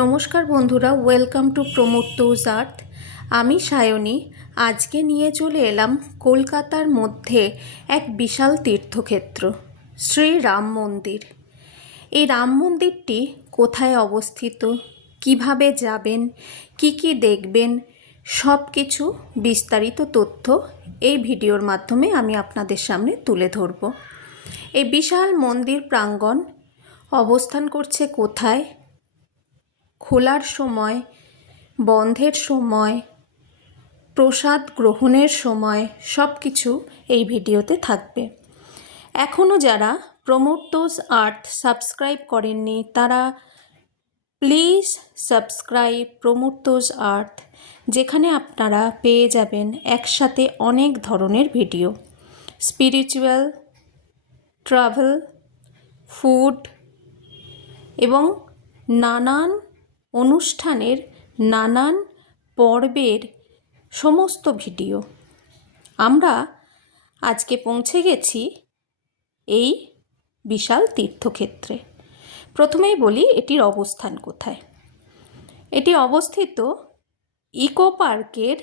নমস্কার বন্ধুরা, welcome to প্রমোটোজ আর্থ। আমি সায়নী। আজকে নিয়ে চলে এলাম কলকাতার মধ্যে এক বিশাল তীর্থক্ষেত্র, শ্রী রাম মন্দির। এই রাম মন্দিরটি কোথায় অবস্থিত, কিভাবে যাবেন, কি কি দেখবেন, সব কিছু বিস্তারিত তথ্য এই ভিডিওর মাধ্যমে আমি আপনাদের সামনে তুলে ধরব। এই বিশাল মন্দির প্রাঙ্গণ অবস্থান করছে কোথায়, খোলার সময়, বন্ধের সময়, প্রসাদ গ্রহণের সময়, সব কিছু এই ভিডিওতে থাকবে। এখনও যারা প্রমোটোজ আর্থ সাবস্ক্রাইব করেননি তারা প্লিজ সাবস্ক্রাইব প্রমোটোজ আর্থ, যেখানে আপনারা পেয়ে যাবেন একসাথে অনেক ধরনের ভিডিও, স্পিরিচুয়াল, ট্রাভেল, ফুড এবং নানান অনুষ্ঠানের নানান পর্বের সমস্ত ভিডিও। আমরা আজকে পৌঁছে গেছি এই বিশাল তীর্থক্ষেত্রে। প্রথমেই বলি এটির অবস্থান কোথায়। এটি অবস্থিত ইকো পার্কের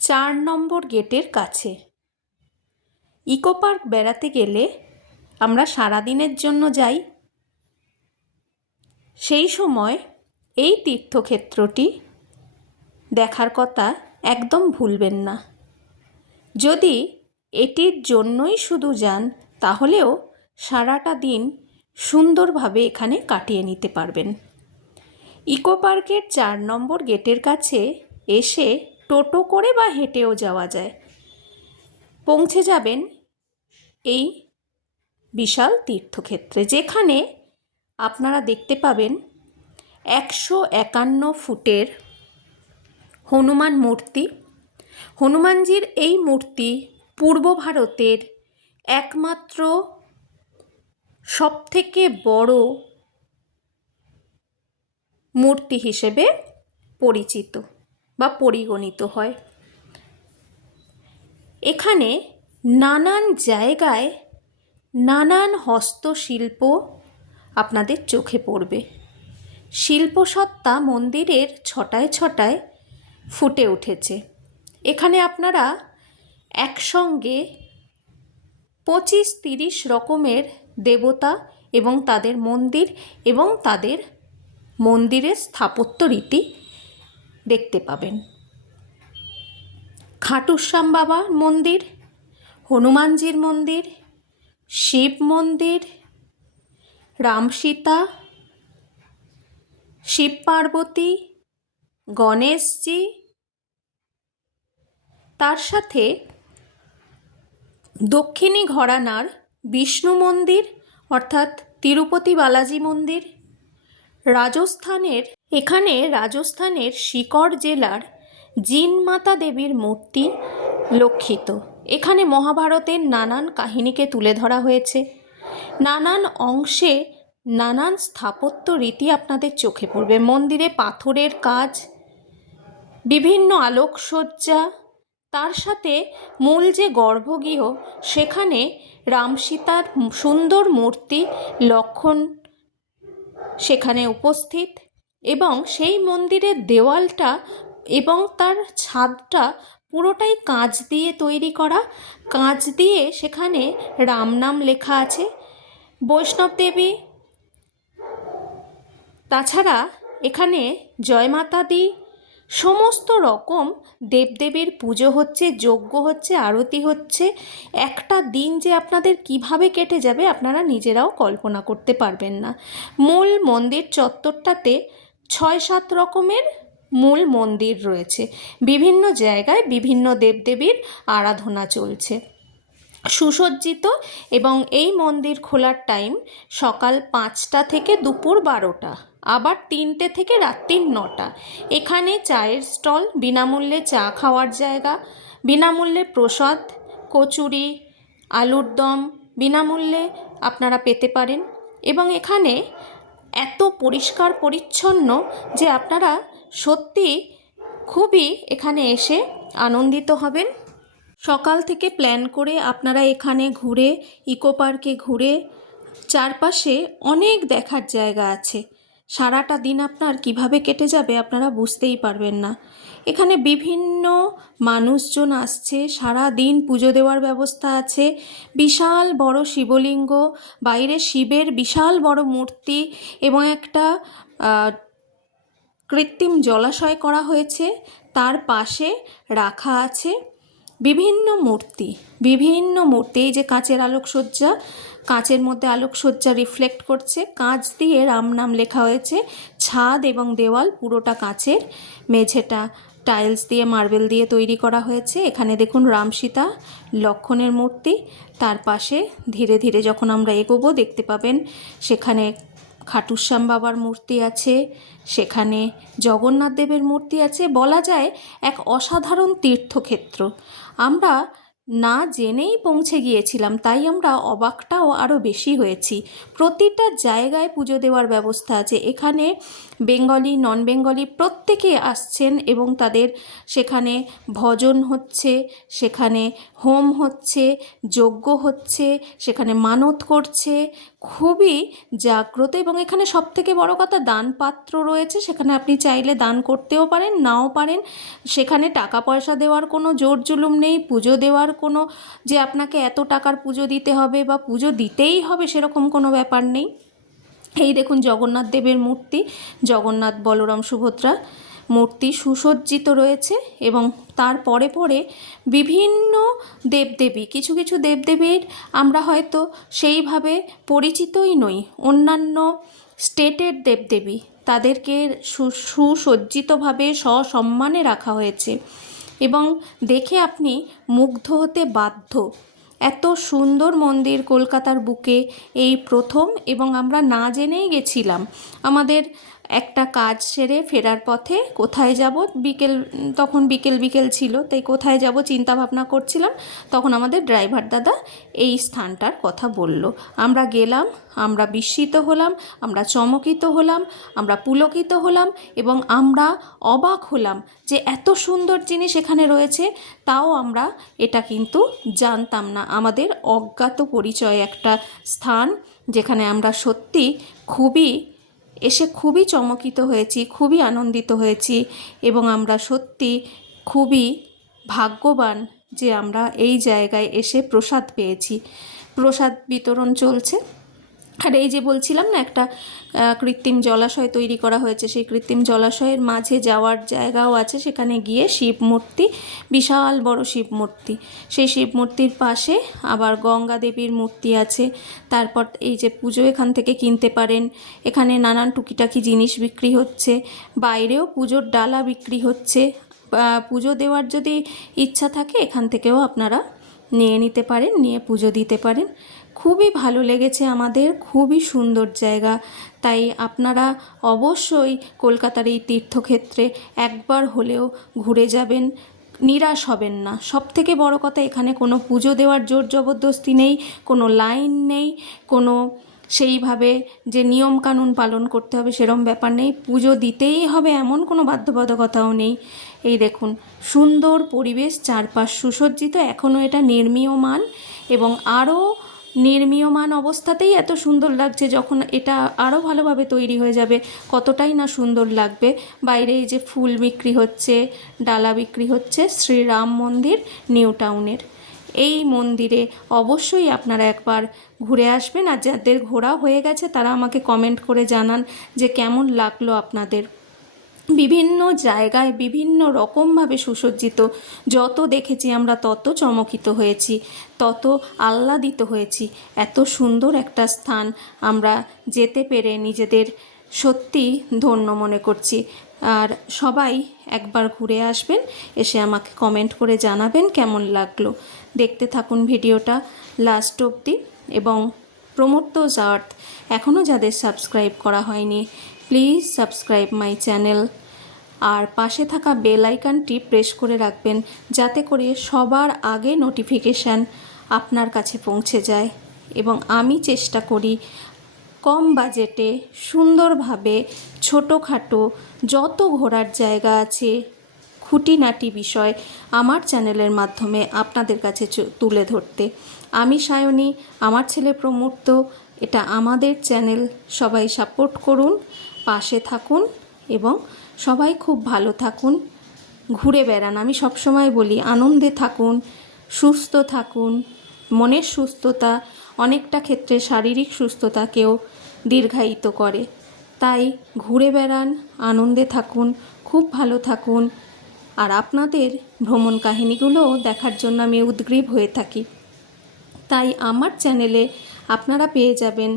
4 নম্বর গেটের কাছে। ইকো পার্ক বেড়াতে গেলে আমরা সারাদিনের জন্য যাই, সেই সময় এই তীর্থক্ষেত্রটি দেখার কথা একদম ভুলবেন না। যদি এটির জন্যই শুধু যান তাহলেও সারাটা দিন সুন্দরভাবে এখানে কাটিয়ে নিতে পারবেন। ইকো পার্কের 4 নম্বর গেটের কাছে এসে টোটো করে বা হেঁটেও যাওয়া যায়, পৌঁছে যাবেন এই বিশাল তীর্থক্ষেত্রে, যেখানে আপনারা দেখতে পাবেন 151 ফুটের হনুমান মূর্তি। হনুমানজির এই মূর্তি পূর্ব ভারতের একমাত্র সবথেকে বড় মূর্তি হিসেবে পরিচিত বা পরিগণিত হয়। এখানে নানান জায়গায় নানান হস্তশিল্প আপনাদের চোখে পড়বে। শিল্পসত্তা মন্দিরের ছটায় ছটায় ফুটে উঠেছে। এখানে আপনারা একসঙ্গে 25-30 রকমের দেবতা এবং তাদের মন্দির এবং তাদের মন্দিরের স্থাপত্য রীতি দেখতে পাবেন। খাটুশ্যাম বাবার মন্দির, হনুমানজির মন্দির, শিব মন্দির, রাম সীতা, শিব পার্বতী, গণেশজি, তার সাথে দক্ষিণী ঘরানার বিষ্ণু মন্দির অর্থাৎ তিরুপতি বালাজি মন্দির, রাজস্থানের সিকর জেলার জিনমাতা দেবীর মূর্তি লক্ষিত। এখানে মহাভারতের নানান কাহিনীকে তুলে ধরা হয়েছে। নানান অংশে নানান স্থাপত্য রীতি আপনাদের চোখে পড়বে। মন্দিরে পাথরের কাজ, বিভিন্ন আলোকসজ্জা, তার সাথে মূল যে গর্ভগৃহ সেখানে রাম সীতার সুন্দর মূর্তি লক্ষণ সেখানে উপস্থিত, এবং সেই মন্দিরের দেওয়ালটা এবং তার ছাদটা পুরোটাই কাঁচ দিয়ে তৈরি করা। কাঁচ দিয়ে সেখানে রাম নাম লেখা আছে। বৈষ্ণব দেবী, তাছাড়া এখানে জয়মাতা দি, সমস্ত রকম দেবদেবীর পুজো হচ্ছে, যজ্ঞ হচ্ছে, আরতি হচ্ছে। একটা দিন যে আপনাদের কিভাবে কেটে যাবে আপনারা নিজেরাও কল্পনা করতে পারবেন না। মূল মন্দির চত্বরটাতে 6-7 রকমের মূল মন্দির রয়েছে। বিভিন্ন জায়গায় বিভিন্ন দেবদেবীর আরাধনা চলছে, সুসজ্জিত। এবং এই মন্দির খোলার টাইম সকাল 5টা থেকে দুপুর 12টা, আবার 3টে থেকে রাত্রি 9টা। এখানে চায়ের স্টল, বিনামূল্যে চা খাওয়ার জায়গা, বিনামূল্যে প্রসাদ, কচুরি, আলুর দম বিনামূল্যে আপনারা পেতে পারেন। এবং এখানে এত পরিষ্কার পরিচ্ছন্ন যে আপনারা সত্যি খুবই এখানে এসে আনন্দিত হবেন। সকাল থেকে প্ল্যান করে আপনারা এখানে ঘুরে, ইকো পার্কে ঘুরে, চারপাশে অনেক দেখার জায়গা আছে, সারাটা দিন আপনার কিভাবে কেটে যাবে আপনারা বুঝতেই পারবেন না। এখানে বিভিন্ন মানুষজন আসছে, সারা দিন পুজো দেওয়ার ব্যবস্থা আছে। বিশাল বড় শিবলিঙ্গ, বাইরে শিবের বিশাল বড় মূর্তি এবং একটা কৃত্রিম জলাশয় করা হয়েছে। তার পাশে রাখা আছে বিভিন্ন মূর্তি, বিভিন্ন মূর্তি। এই যে কাঁচের আলোকসজ্জা, কাঁচের মধ্যে আলোকসজ্জা রিফ্লেক্ট করছে, কাঁচ দিয়ে রাম নাম লেখা হয়েছে। ছাদ এবং দেওয়াল পুরোটা কাঁচের, মেঝেটা টাইলস দিয়ে মার্বেল দিয়ে তৈরি করা হয়েছে। এখানে দেখুন রাম সীতা লক্ষ্মণের মূর্তি। তার পাশে ধীরে ধীরে যখন আমরা এগোবো দেখতে পাবেন সেখানে খাটুশ্যাম বাবার মূর্তি আছে, সেখানে জগন্নাথ দেবের মূর্তি আছে। বলা যায় এক অসাধারণ তীর্থক্ষেত্র। আমরা না জেনেই পৌঁছে গিয়েছিলাম, তাই আমরা অবাকটাও আরও বেশি হয়েছি। প্রতিটা জায়গায় পুজো দেওয়ার ব্যবস্থা আছে। এখানে বেঙ্গলি নন বেঙ্গলি প্রত্যেকে আসছেন এবং তাদের সেখানে ভজন হচ্ছে, সেখানে হোম হচ্ছে, যজ্ঞ হচ্ছে, সেখানে মানত করছে। খুবই জাগ্রত। এবং এখানে সবথেকে বড় কথা দান পাত্র রয়েছে, সেখানে আপনি চাইলে দান করতেও পারেন, নাও পারেন। সেখানে টাকা পয়সা দেওয়ার কোনো জোর জুলুম নেই, পুজো দেওয়ার কোনো যে আপনাকে এত টাকার পুজো দিতে হবে বা পুজো দিতেই হবে সেরকম কোনো ব্যাপার নেই। এই দেখুন জগন্নাথ দেবের মূর্তি, জগন্নাথ বলরাম সুভদ্রা মূর্তি সুসজ্জিত রয়েছে এবং তার পরে পরে বিভিন্ন দেবদেবী, কিছু কিছু দেবদেবীর আমরা হয়তো সেইভাবে পরিচিতই নই, অন্যান্য স্টেটের দেবদেবী, তাদেরকে সুসজ্জিতভাবে সসম্মানে রাখা হয়েছে এবং দেখে আপনি মুগ্ধ হতে বাধ্য। এত সুন্দর মন্দির কলকাতার বুকে এই প্রথম। এবং আমরা না জেনেই গেছিলাম। আমাদের একটা কাজ সেরে ফেরার পথে কোথায় যাব, তখন বিকেল ছিল, তাই কোথায় যাব চিন্তা ভাবনা করছিলাম। তখন আমাদের ড্রাইভার দাদা এই স্থানটার কথা বলল। আমরা গেলাম, আমরা বিস্মিত হলাম, আমরা চমকিত হলাম, আমরা পুলকিত হলাম এবং আমরা অবাক হলাম যে এত সুন্দর জিনিস এখানে রয়েছে। তাও আমরা এটা কিন্তু জানতাম না। আমাদের অজ্ঞাত পরিচয় একটা স্থান, যেখানে আমরা সত্যি খুবই চমকিত হয়েছি, খুবই আনন্দিত হয়েছি এবং আমরা সত্যি খুবই ভাগ্যবান যে আমরা এই জায়গায় এসে প্রসাদ পেয়েছি। প্রসাদ বিতরণ চলছে। আর এই যে বলছিলাম না, একটা কৃত্রিম জলাশয় তৈরি করা হয়েছে, সেই কৃত্রিম জলাশয়ের মাঝে যাওয়ার জায়গাও আছে। সেখানে গিয়ে শিব মূর্তি, বিশাল বড় শিব মূর্তি, সেই শিব মূর্তির পাশে আবার গঙ্গা দেবীর মূর্তি আছে। তারপর এই যে পুজো এখান থেকে কিনতে পারেন। এখানে নানান টুকিটাকি জিনিস বিক্রি হচ্ছে, বাইরেও পুজোর ডালা বিক্রি হচ্ছে। পুজো দেওয়ার যদি ইচ্ছা থাকে এখান থেকেও আপনারা নিয়ে নিতে পারেন, নিয়ে পুজো দিতে পারেন। খুবই ভালো লেগেছে আমাদের, খুবই সুন্দর জায়গা। তাই আপনারা অবশ্যই কলকাতার এই তীর্থক্ষেত্রে একবার হলেও ঘুরে যাবেন, নিরাশ হবেন না। সবথেকে বড় কথা, এখানে কোনো পুজো দেওয়ার জোর জবরদস্তি নেই, কোনো লাইন নেই, কোনো সেইভাবে যে নিয়মকানুন পালন করতে হবে সেরম ব্যাপার নেই। পুজো দিতেই হবে এমন কোনো বাধ্যবাধকতাও নেই। এই দেখুন সুন্দর পরিবেশ, চারপাশ সুসজ্জিত। এখনও এটা নির্মীয়মান এবং আরও নির্মীয়মান অবস্থাতেই এত সুন্দর লাগছে। যখন এটা আরও ভালোভাবে তৈরি হয়ে যাবে কতটাই না সুন্দর লাগবে। বাইরে এই যে ফুল বিক্রি হচ্ছে, ডালা বিক্রি হচ্ছে। শ্রীরাম মন্দির, নিউ টাউনের এই মন্দিরে অবশ্যই আপনারা একবার ঘুরে আসবেন। আর যাদের ঘোরা হয়ে গেছে তারা আমাকে কমেন্ট করে জানান যে কেমন লাগলো আপনাদের। বিভিন্ন জায়গায় বিভিন্ন রকমভাবে সুসজ্জিত। যত দেখেছি আমরা তত চমকিত হয়েছি, তত আহ্লাদিত হয়েছি। এত সুন্দর একটা স্থান আমরা যেতে পেরে নিজেদের সত্যি ধন্য মনে করছি। আর সবাই একবার ঘুরে আসবেন, এসে আমাকে কমেন্ট করে জানাবেন কেমন লাগলো। দেখতে থাকুন ভিডিওটা লাস্ট অবধি। এবং প্রমোট দোজ আর্থ এখনও যাদের সাবস্ক্রাইব করা হয়নি, প্লিজ সাবস্ক্রাইব মাই চ্যানেল। আর পাশে থাকা বেল আইকনটি প্রেস করে রাখবেন, যাতে করে সবার আগে নোটিফিকেশান আপনার কাছে পৌঁছে যায়। এবং আমি চেষ্টা করি কম বাজেটে সুন্দরভাবে ছোটোখাটো যত ঘোরার জায়গা আছে, খুঁটিনাটি বিষয় আমার চ্যানেলের মাধ্যমে আপনাদের কাছে তুলে ধরতে। আমি সায়নী, আমার ছেলে প্রমূর্ত, এটা আমাদের চ্যানেল। সবাই সাপোর্ট করুন, পাশে থাকুন এবং সবাই খুব ভালো থাকুন, ঘুরে বেড়ান। আমি সবসময় বলি আনন্দে থাকুন, সুস্থ থাকুন। মনের সুস্থতা অনেকটা ক্ষেত্রে শারীরিক সুস্থতাকেও দীর্ঘায়িত করে। তাই ঘুরে বেড়ান, আনন্দে থাকুন, খুব ভালো থাকুন। আর আপনাদের ভ্রমণ কাহিনীগুলোও দেখার জন্য আমি উদগ্রীব হয়ে থাকি। তাই আমার চ্যানেলে আপনারা পেয়ে যাবেন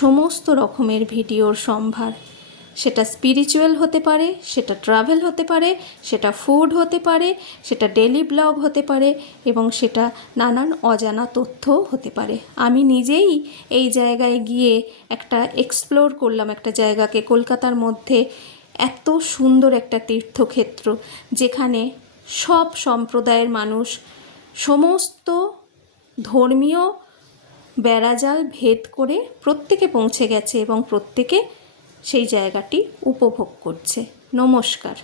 সমস্ত রকমের ভিডিওর সম্ভার। সেটা স্পিরিচুয়াল হতে পারে, সেটা ট্রাভেল হতে পারে, সেটা ফুড হতে পারে, সেটা ডেলি ব্লগ হতে পারে এবং সেটা নানান অজানা তথ্যও হতে পারে। আমি নিজেই এই জায়গায় গিয়ে একটা এক্সপ্লোর করলাম একটা জায়গাকে, কলকাতার মধ্যে এত সুন্দর একটা তীর্থক্ষেত্র যেখানে সব সম্প্রদায়ের মানুষ সমস্ত ধর্মীয় বেড়াজাল ভেদ করে প্রত্যেকে পৌঁছে গেছে এবং প্রত্যেকে সেই জায়গাটি উপভোগ করছে। নমস্কার।